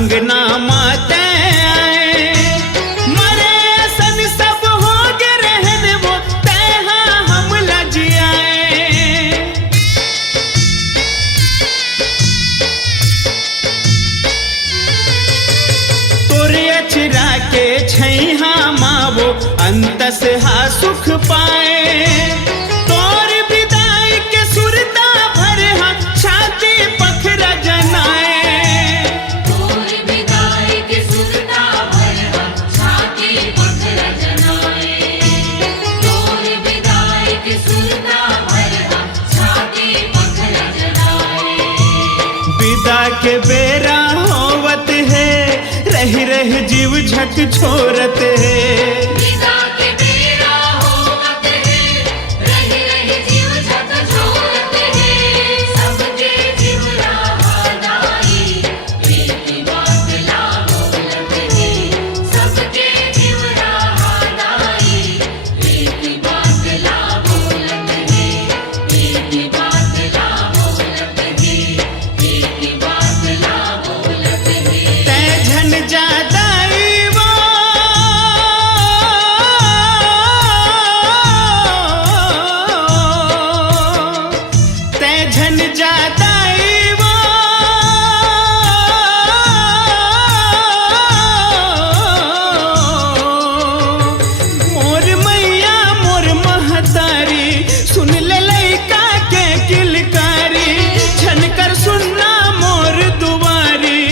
अंगना माते आए। मरे सन सब हो गे रहन वो तैहा हम लज आए। तोरे अचरा के छैहा मावो अंतस हा सुख पाए। तोर विदाई के सुरता भर हम छाती पखरा जनाए। तोर विदाई के सुरता भर हम छाती पखरा जनाए। तोर विदाई के सुरता भर हम छाती पखरा जनाए। विदा के बेरा होवत है रह रह जीव झक छोरत है। विदा के बेरा होवत है रह रह जीव झक छोरत है। सबके जीव राहदाई प्रीति बात ला बोलत है। सबके जीव राहदाई प्रीति बात ला बोलत है। प्रीति बात ला बोलत है। प्रीति बात ला बोलत है। तै झन जादाई वो तै झन जादाई वो मोर मैया मोर महतारी सुन ले लइका के किलकारी। झनकर सुनना मोर दुआरी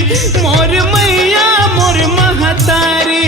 मोर मैया मोर महतारी।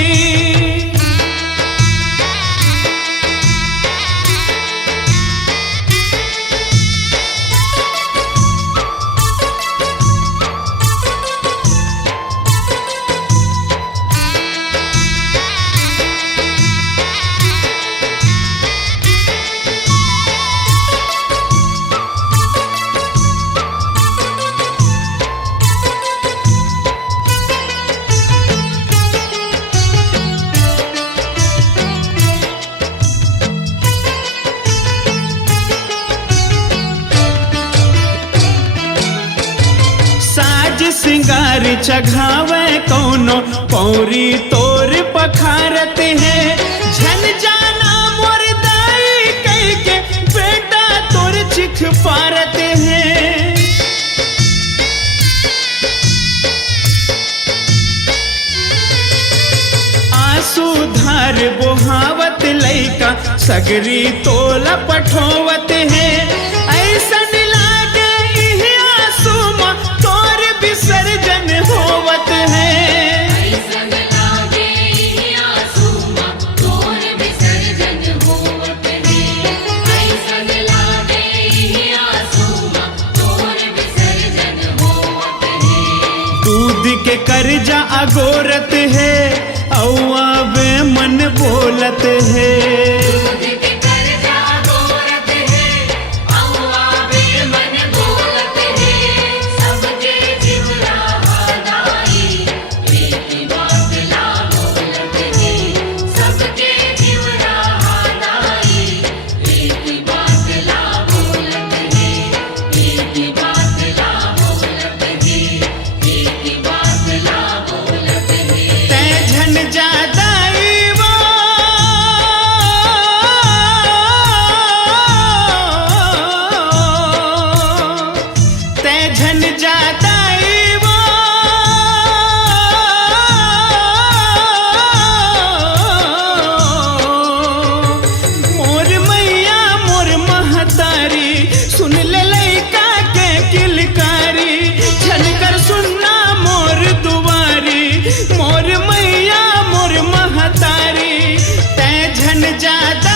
साज सिंगार चघावे कौनो पौरी तोर पखारत है। झन जाना मोर दाई कह के बेटा तोर चिख पारत है। आंसू धार बोहावत लइका सगरी तोला पठोवत है। ऐसन लागे इहि आंसू म तोर विसर्जन होवत है। ऐसन लागे इहि आंसू म तोर विसर्जन होवत है। ऐसन लागे इहि आंसू म तोर विसर्जन होवत है। दूध के कर्जा अगोरत है औआ बे मन बोलत है। दूध के कर्जा गोरत है औआ बे मन बोलत है। सबके जीव राहदाई प्रीति बात ला बोलत है। सबके जीव राहदाई प्रीति बात ला बोलत है। प्रीति बात ला बोलत है। प्रीति बात ला बोलत है। तै झन जादाई वो तै झन जादाई वो मोर मैया मोर महतारी सुन ले लइका के किलकारी। झनकर सुनना मोर दुआरी मोर मैया मोर महतारी। तै झन जादा